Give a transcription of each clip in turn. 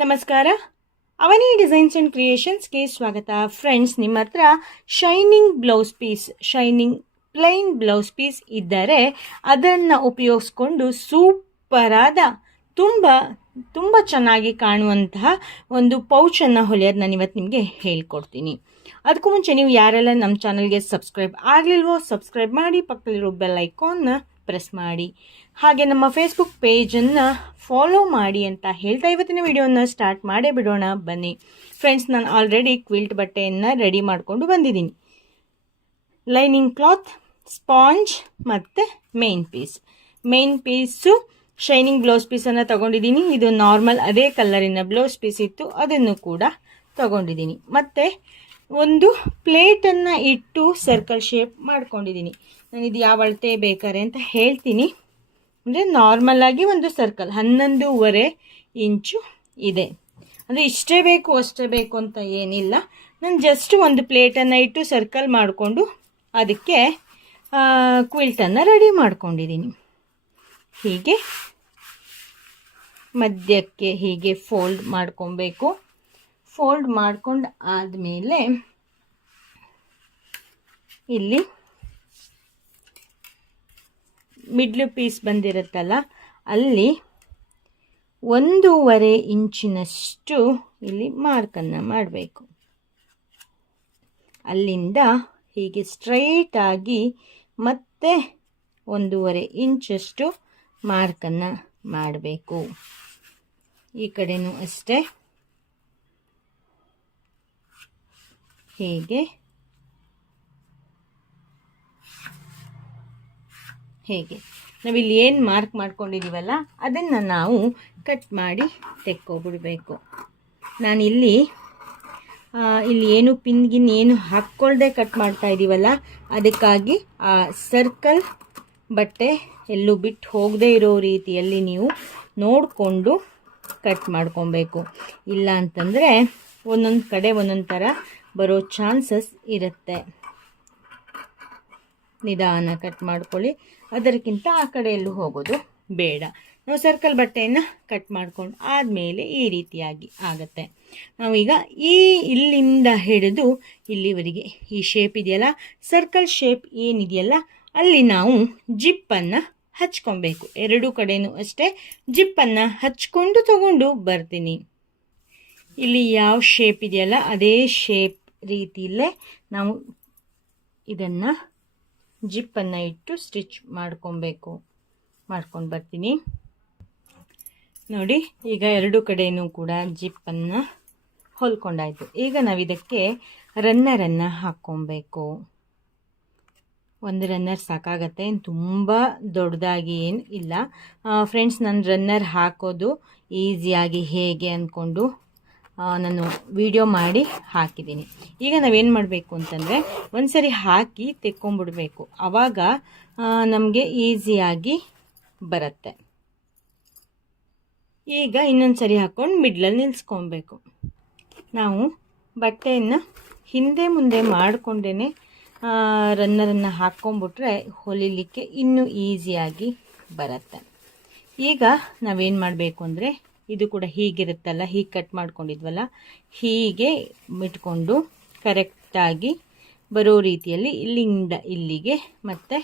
ನಮಸ್ಕಾರ. ಅವನಿ designs and ಕ್ರಿಯೇಷನ್ಸ್ಗೆ ಸ್ವಾಗತ. Friends ನಿಮ್ಮ ಹತ್ರ shining blouse piece shining plain blouse piece ಇದ್ದರೆ ಅದನ್ನು ಉಪಯೋಗಿಸ್ಕೊಂಡು ಸೂಪರಾದ, ತುಂಬ ತುಂಬ ಚೆನ್ನಾಗಿ ಕಾಣುವಂತಹ ಒಂದು ಪೌಚನ್ನು ಹೊಲಿಯೋದು ನಾನು ಇವತ್ತು ನಿಮಗೆ ಹೇಳ್ಕೊಡ್ತೀನಿ. ಅದಕ್ಕೂ ಮುಂಚೆ ನೀವು ಯಾರೆಲ್ಲ ನಮ್ಮ ಚಾನಲ್ಗೆ ಸಬ್ಸ್ಕ್ರೈಬ್ ಆಗಲಿಲ್ವೋ ಸಬ್ಸ್ಕ್ರೈಬ್ ಮಾಡಿ, ಪಕ್ಕದಲ್ಲಿರೋ ಬೆಲ್ ಐಕಾನ್ನ ಪ್ರೆಸ್ ಮಾಡಿ. ಹಾಗೆ ನಮ್ಮ ಫೇಸ್ಬುಕ್ ಪೇಜನ್ನು ಫಾಲೋ ಮಾಡಿ ಅಂತ ಹೇಳ್ತಾ ಇವತ್ತಿನ ವಿಡಿಯೋನ ಸ್ಟಾರ್ಟ್ ಮಾಡೇ ಬಿಡೋಣ. ಬನ್ನಿ. ಫ್ರೆಂಡ್ಸ್ ನಾನು ಆಲ್ರೆಡಿ ಕ್ವಿಲ್ಟ್ ಬಟ್ಟೆಯನ್ನು ರೆಡಿ ಮಾಡಿಕೊಂಡು ಬಂದಿದ್ದೀನಿ. ಲೈನಿಂಗ್ ಕ್ಲಾತ್ ಸ್ಪಾಂಜ್ ಮತ್ತು main piece main piece shining blouse ಪೀಸನ್ನು ತಗೊಂಡಿದ್ದೀನಿ. ಇದು ನಾರ್ಮಲ್ ಅದೇ ಕಲ್ಲರಿನ ಬ್ಲೌಸ್ ಪೀಸ್ ಇತ್ತು. ಅದನ್ನು ಕೂಡ ತಗೊಂಡಿದ್ದೀನಿ. ಮತ್ತು ಒಂದು ಪ್ಲೇಟನ್ನು ಇಟ್ಟು ಸರ್ಕಲ್ ಶೇಪ್ ಮಾಡ್ಕೊಂಡಿದ್ದೀನಿ. ನಾನು ಇದು ಯಾವ ಅಳತೆ ಬೇಕಾರೆ ಅಂತ ಹೇಳ್ತೀನಿ. ಅಂದರೆ ನಾರ್ಮಲಾಗಿ ಒಂದು ಸರ್ಕಲ್ ಹನ್ನೊಂದೂವರೆ ಇಂಚು ಇದೆ. ಅಂದರೆ ಇಷ್ಟೇ ಬೇಕು, ಅಷ್ಟೇ ಬೇಕು ಅಂತ ಏನಿಲ್ಲ. ನಾನು ಜಸ್ಟ್ ಒಂದು ಪ್ಲೇಟನ್ನು ಇಟ್ಟು ಸರ್ಕಲ್ ಮಾಡಿಕೊಂಡು ಅದಕ್ಕೆ ಕ್ವಿಲ್ಟನ್ನು ರೆಡಿ ಮಾಡ್ಕೊಂಡಿದ್ದೀನಿ ಹೀಗೆ ಮಧ್ಯಕ್ಕೆ ಹೀಗೆ ಫೋಲ್ಡ್ ಮಾಡ್ಕೊಬೇಕು. ಫೋಲ್ಡ್ ಮಾಡ್ಕೊಂಡು ಆದಮೇಲೆ ಇಲ್ಲಿ ಮಿಡ್ಲು ಪೀಸ್ ಬಂದಿರುತ್ತಲ್ಲ, ಅಲ್ಲಿ ಒಂದೂವರೆ ಇಂಚಿನಷ್ಟು ಇಲ್ಲಿ ಮಾರ್ಕನ್ನು ಮಾಡಬೇಕು. ಅಲ್ಲಿಂದ ಹೀಗೆ ಸ್ಟ್ರೈಟಾಗಿ ಮತ್ತೆ ಒಂದೂವರೆ ಇಂಚಷ್ಟು ಮಾರ್ಕನ್ನು ಮಾಡಬೇಕು. ಈ ಕಡೆನೂ ಅಷ್ಟೇ. ಹೀಗೆ ಹೇಗೆ? ನಾವಿಲ್ಲಿ ಏನು ಮಾರ್ಕ್ ಮಾಡ್ಕೊಂಡಿದ್ದೀವಲ್ಲ ಅದನ್ನು ನಾವು ಕಟ್ ಮಾಡಿ ತೆಕ್ಕೋಬಿಡಬೇಕು. ನಾನಿಲ್ಲಿ ಇಲ್ಲಿ ಏನು ಪಿನ್ ಗಿನ್ ಏನು ಹಾಕ್ಕೊಳ್ದೆ ಕಟ್ ಮಾಡ್ತಾ ಇದ್ದೀವಲ್ಲ ಅದಕ್ಕಾಗಿ ಆ ಸರ್ಕಲ್ ಬಟ್ಟೆ ಎಲ್ಲೂ ಬಿಟ್ಟು ಹೋಗದೇ ಇರೋ ರೀತಿಯಲ್ಲಿ ನೀವು ನೋಡಿಕೊಂಡು ಕಟ್ ಮಾಡ್ಕೊಬೇಕು. ಇಲ್ಲ ಅಂತಂದರೆ ಒಂದೊಂದು ಕಡೆ ಒಂದೊಂದು ಥರ ಬರೋ ಚಾನ್ಸಸ್ ಇರುತ್ತೆ. ನಿಧಾನ ಕಟ್ ಮಾಡ್ಕೊಳ್ಳಿ. ಅದಕ್ಕಿಂತ ಆ ಕಡೆಯಲ್ಲೂ ಹೋಗೋದು ಬೇಡ. ನಾವು ಸರ್ಕಲ್ ಬಟ್ಟೆಯನ್ನು ಕಟ್ ಮಾಡ್ಕೊಂಡು ಆದಮೇಲೆ ಈ ರೀತಿಯಾಗಿ ಆಗುತ್ತೆ. ನಾವೀಗ ಈ ಇಲ್ಲಿಂದ ಹಿಡಿದು ಇಲ್ಲಿವರೆಗೆ ಈ ಶೇಪ್ ಇದೆಯಲ್ಲ ಸರ್ಕಲ್ ಶೇಪ್ ಏನಿದೆಯಲ್ಲ, ಅಲ್ಲಿ ನಾವು ಜಿಪ್ಪನ್ನು ಹಚ್ಕೊಬೇಕು. ಎರಡೂ ಕಡೆಯೂ ಅಷ್ಟೇ ಜಿಪ್ಪನ್ನು ಹಚ್ಕೊಂಡು ತಗೊಂಡು ಬರ್ತೀನಿ. ಇಲ್ಲಿ ಯಾವ ಶೇಪ್ ಇದೆಯಲ್ಲ, ಅದೇ ಶೇಪ್ ರೀತಿಯಲ್ಲೇ ನಾವು ಇದನ್ನು ಜಿಪ್ಪನ್ನು ಇಟ್ಟು ಸ್ಟಿಚ್ ಮಾಡ್ಕೊಬೇಕು. ಮಾಡ್ಕೊಂಡು ಬರ್ತೀನಿ. ನೋಡಿ, ಈಗ ಎರಡು ಕಡೆಯೂ ಕೂಡ ಜಿಪ್ಪನ್ನು ಹೊಲ್ಕೊಂಡಾಯಿತು. ಈಗ ನಾವು ಇದಕ್ಕೆ ರನ್ನರನ್ನು ಹಾಕ್ಕೊಬೇಕು. ಒಂದು ರನ್ನರ್ ಸಾಕಾಗತ್ತೆ. ತುಂಬ ದೊಡ್ಡದಾಗಿ ಏನು ಇಲ್ಲ. ಫ್ರೆಂಡ್ಸ್ ನಾನು ರನ್ನರ್ ಹಾಕೋದು ಈಸಿಯಾಗಿ ಹೇಗೆ ಅಂದ್ಕೊಂಡು ನಾನು ವಿಡಿಯೋ ಮಾಡಿ ಹಾಕಿದ್ದೀನಿ. ಈಗ ನಾವೇನು ಮಾಡಬೇಕು ಅಂತಂದರೆ ಒಂದು ಸರಿ ಹಾಕಿ ತೆಕ್ಕೊಂಬಿಡಬೇಕು. ಆವಾಗ ನಮಗೆ ಈಸಿಯಾಗಿ ಬರುತ್ತೆ. ಈಗ ಇನ್ನೊಂದು ಸರಿ ಹಾಕ್ಕೊಂಡು ಮಿಡ್ಲಲ್ಲಿ ನಿಲ್ಸ್ಕೊಬೇಕು. ನಾವು ಬಟ್ಟೆಯನ್ನು ಹಿಂದೆ ಮುಂದೆ ಮಾಡಿಕೊಂಡೇ ರನ್ನರನ್ನು ಹಾಕ್ಕೊಂಬಿಟ್ರೆ ಹೊಲಿಲಿಕ್ಕೆ ಇನ್ನೂ ಈಸಿಯಾಗಿ ಬರುತ್ತೆ. ಈಗ ನಾವೇನು ಮಾಡಬೇಕು ಅಂದರೆ ಇದು ಕೂಡ ಹೀಗಿರುತ್ತಲ್ಲ, ಹೀಗೆ ಕಟ್ ಮಾಡ್ಕೊಂಡಿದ್ವಲ್ಲ, ಹೀಗೆ ಇಟ್ಕೊಂಡು ಕರೆಕ್ಟಾಗಿ ಬರೋ ರೀತಿಯಲ್ಲಿ ಇಲ್ಲಿಂದ ಇಲ್ಲಿಗೆ ಮತ್ತು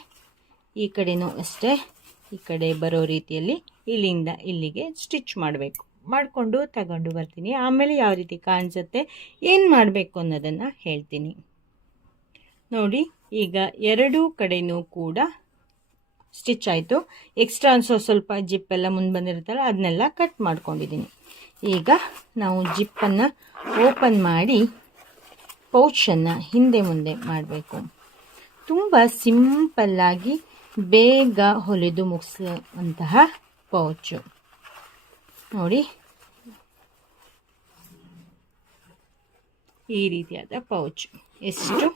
ಈ ಕಡೆನೂ ಅಷ್ಟೇ, ಈ ಕಡೆ ಬರೋ ರೀತಿಯಲ್ಲಿ ಇಲ್ಲಿಂದ ಇಲ್ಲಿಗೆ ಸ್ಟಿಚ್ ಮಾಡಬೇಕು. ಮಾಡಿಕೊಂಡು ತಗೊಂಡು ಬರ್ತೀನಿ. ಆಮೇಲೆ ಯಾವ ರೀತಿ ಕಾಣಿಸುತ್ತೆ, ಏನು ಮಾಡಬೇಕು ಅನ್ನೋದನ್ನು ಹೇಳ್ತೀನಿ. ನೋಡಿ, ಈಗ ಎರಡೂ ಕಡೆಯೂ ಕೂಡ ಸ್ಟಿಚ್ ಆಯಿತು. ಎಕ್ಸ್ಟ್ರಾ ಅನ್ಸೋ ಸ್ವಲ್ಪ ಜಿಪ್ಪೆಲ್ಲ ಮುಂದೆ ಬಂದಿರುತ್ತಲ್ಲ ಅದನ್ನೆಲ್ಲ ಕಟ್ ಮಾಡ್ಕೊಂಡಿದ್ದೀನಿ ಈಗ ನಾವು ಜಿಪ್ಪನ್ನು ಓಪನ್ ಮಾಡಿ ಪೌಚನ್ನು ಹಿಂದೆ ಮುಂದೆ ಮಾಡಬೇಕು. ತುಂಬ ಸಿಂಪಲ್ಲಾಗಿ ಬೇಗ ಹೊಲಿದು ಮುಗಿಸುವಂತಹ ಪೌಚು ನೋಡಿ. ಈ ರೀತಿಯಾದ ಪೌಚ್ ಎಷ್ಟು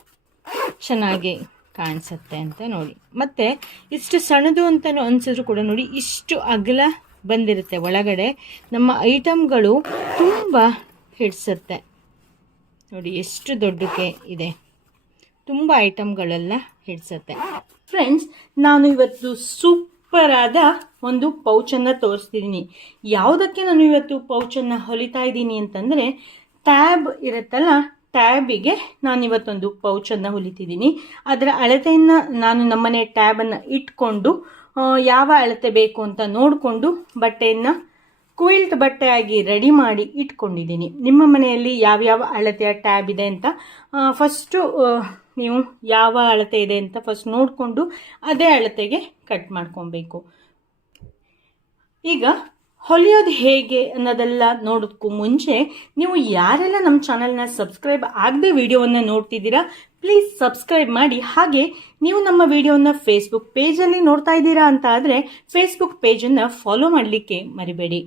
ಚೆನ್ನಾಗಿ ಕಾಣಿಸುತ್ತೆ ಅಂತ ನೋಡಿ. ಮತ್ತು ಇಷ್ಟು ಸಣ್ಣದು ಅಂತ ಅನಿಸಿದ್ರು ಕೂಡ ನೋಡಿ, ಇಷ್ಟು ಅಗಲ ಬಂದಿರುತ್ತೆ ಒಳಗಡೆ. ನಮ್ಮ ಐಟಮ್ಗಳು ತುಂಬ ಹಿಡಿಸುತ್ತೆ. ನೋಡಿ, ಎಷ್ಟು ದೊಡ್ಡಕ್ಕೆ ಇದೆ. ತುಂಬ ಐಟಮ್ಗಳೆಲ್ಲ ಹಿಡಿಸುತ್ತೆ. ಫ್ರೆಂಡ್ಸ್, ನಾನು ಇವತ್ತು ಸೂಪರಾದ ಒಂದು ಪೌಚನ್ನು ತೋರಿಸ್ತಿದ್ದೀನಿ ಯಾವುದಕ್ಕೆ ನಾನು ಇವತ್ತು ಪೌಚನ್ನು ಹೊಲಿತಾ ಇದ್ದೀನಿ ಅಂತಂದರೆ, ಟ್ಯಾಬ್ ಇರುತ್ತಲ್ಲ ಟ್ಯಾಬಿಗೆ ನಾನು ಇವತ್ತೊಂದು ಪೌಚನ್ನು ಹೊಲಿತಿದ್ದೀನಿ. ಅದರ ಅಳತೆಯನ್ನು ನಾನು ನಮ್ಮನೆ ಟ್ಯಾಬನ್ನು ಇಟ್ಕೊಂಡು ಯಾವ ಅಳತೆ ಬೇಕು ಅಂತ ನೋಡಿಕೊಂಡು ಬಟ್ಟೆಯನ್ನು ಕ್ವಿಲ್ಟ್ ಬಟ್ಟೆಯಾಗಿ ರೆಡಿ ಮಾಡಿ ಇಟ್ಕೊಂಡಿದ್ದೀನಿ. ನಿಮ್ಮ ಮನೆಯಲ್ಲಿ ಯಾವ್ಯಾವ ಅಳತೆಯ ಟ್ಯಾಬ್ ಇದೆ ಅಂತ ಫಸ್ಟು ನೀವು ಯಾವ ಅಳತೆ ಇದೆ ಅಂತ ಫಸ್ಟ್ ನೋಡಿಕೊಂಡು ಅದೇ ಅಳತೆಗೆ ಕಟ್ ಮಾಡ್ಕೊಬೇಕು. ಈಗ ಹೊಲಿಯೋದು ಹೇಗೆ ಅನ್ನೋದೆಲ್ಲ ನೋಡೋದಕ್ಕೂ ಮುಂಚೆ ನೀವು ಯಾರೆಲ್ಲ ನಮ್ಮ ಚಾನಲ್ನ ಸಬ್ಸ್ಕ್ರೈಬ್ ಆಗದೆ ವಿಡಿಯೋವನ್ನು ನೋಡ್ತಿದ್ದೀರಾ ಪ್ಲೀಸ್ ಸಬ್ಸ್ಕ್ರೈಬ್ ಮಾಡಿ. ಹಾಗೆ ನೀವು ನಮ್ಮ ವಿಡಿಯೋನ ಫೇಸ್ಬುಕ್ ಪೇಜಲ್ಲಿ ನೋಡ್ತಾ ಇದ್ದೀರಾ ಅಂತ ಆದರೆ ಫೇಸ್ಬುಕ್ ಪೇಜನ್ನು ಫಾಲೋ ಮಾಡಲಿಕ್ಕೆ ಮರಿಬೇಡಿ.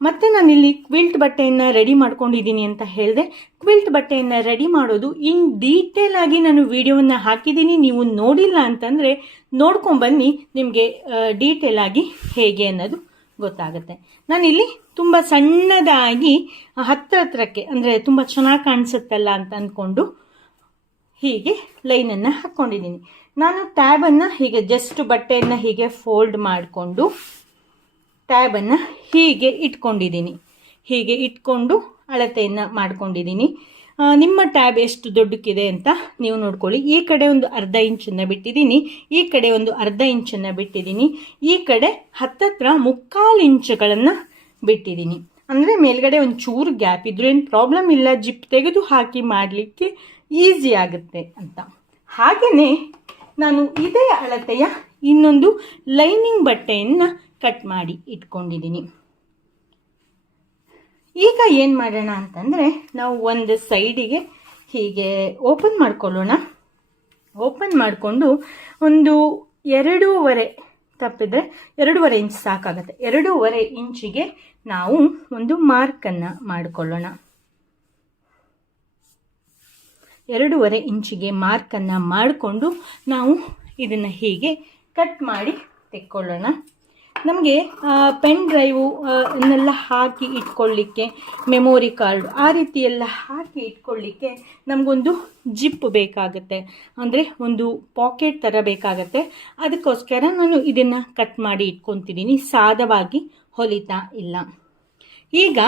ಮತ್ತೆ ನಾನಿಲ್ಲಿ ಕ್ವಿಲ್ಟ್ ಬಟ್ಟೆಯನ್ನು ರೆಡಿ ಮಾಡ್ಕೊಂಡಿದ್ದೀನಿ ಅಂತ ಹೇಳಿದೆ. ಕ್ವಿಲ್ಟ್ ಬಟ್ಟೆಯನ್ನು ರೆಡಿ ಮಾಡೋದು ಇನ್ ಡೀಟೇಲ್ ಆಗಿ ನಾನು ವಿಡಿಯೋವನ್ನು ಹಾಕಿದ್ದೀನಿ. ನೀವು ನೋಡಿಲ್ಲ ಅಂತಂದರೆ ನೋಡ್ಕೊಂಬನ್ನಿ ನಿಮಗೆ ಡೀಟೇಲ್ ಆಗಿ ಹೇಗೆ ಅನ್ನೋದು ಗೊತ್ತಾಗುತ್ತೆ. ನಾನಿಲ್ಲಿ ತುಂಬ ಸಣ್ಣದಾಗಿ ಹತ್ತಿರ ಹತ್ರಕ್ಕೆ ಅಂದರೆ ತುಂಬ ಚೆನ್ನಾಗಿ ಕಾಣಿಸುತ್ತಲ್ಲ ಅಂತ ಅಂದ್ಕೊಂಡು ಹೀಗೆ ಲೈನನ್ನು ಹಾಕ್ಕೊಂಡಿದ್ದೀನಿ ನಾನು ಟ್ಯಾಬನ್ನು ಹೀಗೆ ಜಸ್ಟ್ ಬಟ್ಟೆಯನ್ನು ಹೀಗೆ ಫೋಲ್ಡ್ ಮಾಡಿಕೊಂಡು ಟ್ಯಾಬನ್ನು ಹೀಗೆ ಇಟ್ಕೊಂಡಿದ್ದೀನಿ. ಹೀಗೆ ಇಟ್ಕೊಂಡು ಅಳತೆಯನ್ನು ಮಾಡ್ಕೊಂಡಿದ್ದೀನಿ. ನಿಮ್ಮ ಟ್ಯಾಬ್ ಎಷ್ಟು ದೊಡ್ಡಕ್ಕಿದೆ ಅಂತ ನೀವು ನೋಡ್ಕೊಳ್ಳಿ. ಈ ಕಡೆ ಒಂದು ಅರ್ಧ ಇಂಚನ್ನು ಬಿಟ್ಟಿದ್ದೀನಿ. ಈ ಕಡೆ ಒಂದು ಅರ್ಧ ಇಂಚನ್ನು ಬಿಟ್ಟಿದ್ದೀನಿ. ಈ ಕಡೆ ಹತ್ತತ್ರ ಮುಕ್ಕಾಲು ಇಂಚುಗಳನ್ನು ಬಿಟ್ಟಿದ್ದೀನಿ. ಅಂದರೆ ಮೇಲ್ಗಡೆ ಒಂದು ಚೂರು ಗ್ಯಾಪ್ ಇದ್ರೂ ಏನು ಪ್ರಾಬ್ಲಮ್ ಇಲ್ಲ. ಜಿಪ್ ತೆಗೆದು ಹಾಕಿ ಮಾಡಲಿಕ್ಕೆ ಈಸಿ ಆಗುತ್ತೆ ಅಂತ. ಹಾಗೆಯೇ ನಾನು ಇದೇ ಅಳತೆಯ ಇನ್ನೊಂದು ಲೈನಿಂಗ್ ಬಟ್ಟೆಯನ್ನು ಕಟ್ ಮಾಡಿ ಇಟ್ಕೊಂಡಿದ್ದೀನಿ. ಈಗ ಏನು ಮಾಡೋಣ ಅಂತಂದರೆ ನಾವು ಒಂದು ಸೈಡಿಗೆ ಹೀಗೆ ಓಪನ್ ಮಾಡ್ಕೊಳ್ಳೋಣ. ಓಪನ್ ಮಾಡಿಕೊಂಡು ಒಂದು ಎರಡೂವರೆ ತಪ್ಪಿದ್ರೆ ಎರಡೂವರೆ ಇಂಚ್ ಸಾಕಾಗುತ್ತೆ. ಎರಡೂವರೆ ಇಂಚಿಗೆ ನಾವು ಒಂದು ಮಾರ್ಕನ್ನು ಮಾಡಿಕೊಳ್ಳೋಣ. ಎರಡೂವರೆ ಇಂಚಿಗೆ ಮಾರ್ಕನ್ನು ಮಾಡಿಕೊಂಡು ನಾವು ಇದನ್ನು ಹೀಗೆ ಕಟ್ ಮಾಡಿ ತೆಕ್ಕೊಳ್ಳೋಣ. ನಮಗೆ ಪೆನ್ ಡ್ರೈವು ಇನ್ನೆಲ್ಲ ಹಾಕಿ ಇಟ್ಕೊಳ್ಳಿಕ್ಕೆ ಮೆಮೊರಿ ಕಾರ್ಡ್ ಆ ರೀತಿ ಎಲ್ಲ ಹಾಕಿ ಇಟ್ಕೊಳ್ಳಿಕ್ಕೆ ನಮಗೊಂದು ಜಿಪ್ ಬೇಕಾಗುತ್ತೆ. ಅಂದರೆ ಒಂದು ಪಾಕೆಟ್ ಥರ ಬೇಕಾಗುತ್ತೆ. ಅದಕ್ಕೋಸ್ಕರ ನಾನು ಇದನ್ನು ಕಟ್ ಮಾಡಿ ಇಟ್ಕೊತಿದ್ದೀನಿ ಸಾದವಾಗಿ ಹೊಲಿತಾ ಇಲ್ಲ. ಈಗ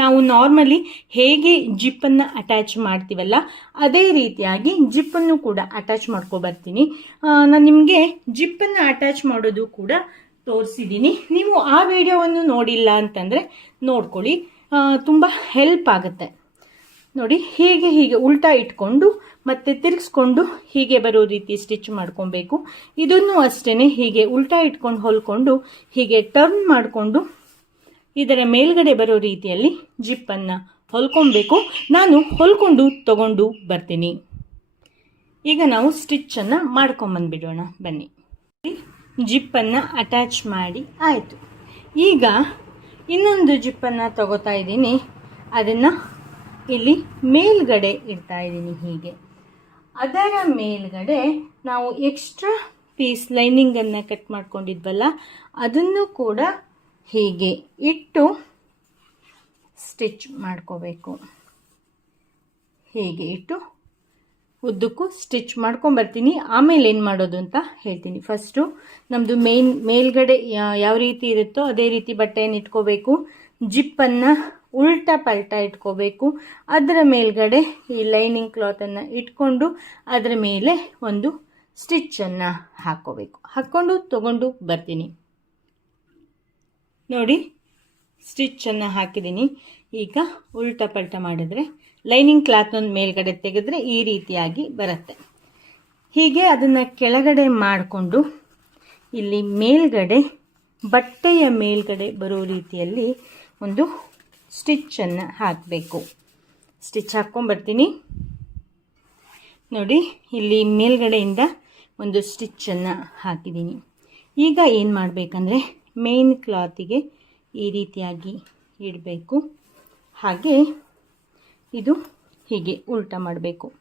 ನಾವು ನಾರ್ಮಲಿ ಹೇಗೆ ಜಿಪ್ಪನ್ನು ಅಟ್ಯಾಚ್ ಮಾಡ್ತೀವಲ್ಲ, ಅದೇ ರೀತಿಯಾಗಿ ಜಿಪ್ಪನ್ನು ಕೂಡ ಅಟ್ಯಾಚ್ ಮಾಡ್ಕೊಬರ್ತೀನಿ ನಾನು ನಿಮಗೆ ಜಿಪ್ಪನ್ನು ಅಟ್ಯಾಚ್ ಮಾಡೋದು ಕೂಡ ತೋರಿಸಿದ್ದೀನಿ ನೀವು ಆ ವಿಡಿಯೋವನ್ನು ನೋಡಿಲ್ಲ ಅಂತಂದರೆ ನೋಡ್ಕೊಳ್ಳಿ. ತುಂಬ ಹೆಲ್ಪ್ ಆಗುತ್ತೆ. ನೋಡಿ, ಹೀಗೆ ಹೀಗೆ ಉಲ್ಟಾ ಇಟ್ಕೊಂಡು ಮತ್ತೆ ತಿರುಗಿಸ್ಕೊಂಡು ಹೀಗೆ ಬರೋ ರೀತಿ ಸ್ಟಿಚ್ ಮಾಡ್ಕೊಬೇಕು. ಇದನ್ನು ಅಷ್ಟೇ ಹೀಗೆ ಉಲ್ಟಾ ಇಟ್ಕೊಂಡು ಹೊಲ್ಕೊಂಡು ಹೀಗೆ ಟರ್ನ್ ಮಾಡಿಕೊಂಡು ಇದರ ಮೇಲ್ಗಡೆ ಬರೋ ರೀತಿಯಲ್ಲಿ ಜಿಪ್ಪನ್ನು ಹೊಲ್ಕೊಬೇಕು. ನಾನು ಹೊಲ್ಕೊಂಡು ತಗೊಂಡು ಬರ್ತೀನಿ. ಈಗ ನಾವು ಸ್ಟಿಚ್ಚನ್ನು ಮಾಡ್ಕೊಂಬಂದ್ಬಿಡೋಣ. ಬನ್ನಿ. ಜಿಪ್ಪನ್ನು ಅಟ್ಯಾಚ್ ಮಾಡಿ, ಆಯಿತು. ಈಗ ಇನ್ನೊಂದು ಜಿಪ್ಪನ್ನು ತಗೋತಾ ಇದ್ದೀನಿ. ಅದನ್ನು ಇಲ್ಲಿ ಮೇಲ್ಗಡೆ ಇಡ್ತಾ ಇದ್ದೀನಿ ಹೀಗೆ. ಅದರ ಮೇಲ್ಗಡೆ ನಾವು ಎಕ್ಸ್ಟ್ರಾ ಪೀಸ್ ಲೈನಿಂಗನ್ನು ಕಟ್ ಮಾಡ್ಕೊಂಡಿದ್ವಲ್ಲ, ಅದನ್ನು ಕೂಡ ಹೀಗೆ ಇಟ್ಟು ಸ್ಟಿಚ್ ಮಾಡ್ಕೋಬೇಕು. ಹೀಗೆ ಇಟ್ಟು ಉದ್ದಕ್ಕೂ ಸ್ಟಿಚ್ ಮಾಡ್ಕೊಂಬರ್ತೀನಿ. ಆಮೇಲೆ ಏನು ಮಾಡೋದು ಅಂತ ಹೇಳ್ತೀನಿ. ಫಸ್ಟು ನಮ್ಮದು ಮೇನ್ ಮೇಲ್ಗಡೆ ಯಾವ ರೀತಿ ಇರುತ್ತೋ ಅದೇ ರೀತಿ ಬಟ್ಟೆಯನ್ನು ಇಟ್ಕೋಬೇಕು. ಜಿಪ್ಪನ್ನು ಉಲ್ಟಾ ಪಲ್ಟಾ ಇಟ್ಕೋಬೇಕು. ಅದರ ಮೇಲ್ಗಡೆ ಈ ಲೈನಿಂಗ್ ಕ್ಲಾತನ್ನು ಇಟ್ಕೊಂಡು ಅದರ ಮೇಲೆ ಒಂದು ಸ್ಟಿಚ್ಚನ್ನು ಹಾಕ್ಕೋಬೇಕು ಹಾಕ್ಕೊಂಡು ತಗೊಂಡು ಬರ್ತೀನಿ. ನೋಡಿ ಸ್ಟಿಚ್ಚನ್ನು ಹಾಕಿದ್ದೀನಿ. ಈಗ ಉಲ್ಟಾ ಪಲ್ಟಾ ಮಾಡಿದ್ರೆ ಲೈನಿಂಗ್ ಕ್ಲಾತ್ ಒಂದು ಮೇಲ್ಗಡೆ ತೆಗೆದ್ರೆ ಈ ರೀತಿಯಾಗಿ ಬರುತ್ತೆ. ಹೀಗೆ ಅದನ್ನು ಕೆಳಗಡೆ ಮಾಡಿಕೊಂಡು ಇಲ್ಲಿ ಮೇಲ್ಗಡೆ, ಬಟ್ಟೆಯ ಮೇಲ್ಗಡೆ ಬರೋ ರೀತಿಯಲ್ಲಿ ಒಂದು ಸ್ಟಿಚ್ಚನ್ನು ಹಾಕಬೇಕು. ಸ್ಟಿಚ್ ಹಾಕ್ಕೊಂಬರ್ತೀನಿ ನೋಡಿ, ಇಲ್ಲಿ ಮೇಲ್ಗಡೆಯಿಂದ ಒಂದು ಸ್ಟಿಚ್ಚನ್ನು ಹಾಕಿದ್ದೀನಿ ಈಗ ಏನು ಮಾಡಬೇಕಂದ್ರೆ ಮೇನ್ ಕ್ಲಾತಿಗೆ ಈ ರೀತಿಯಾಗಿ ಇಡಬೇಕು. ಹಾಗೆ ಇದು ಹೀಗೆ ಉಲ್ಟಾ ಮಾಡಬೇಕು.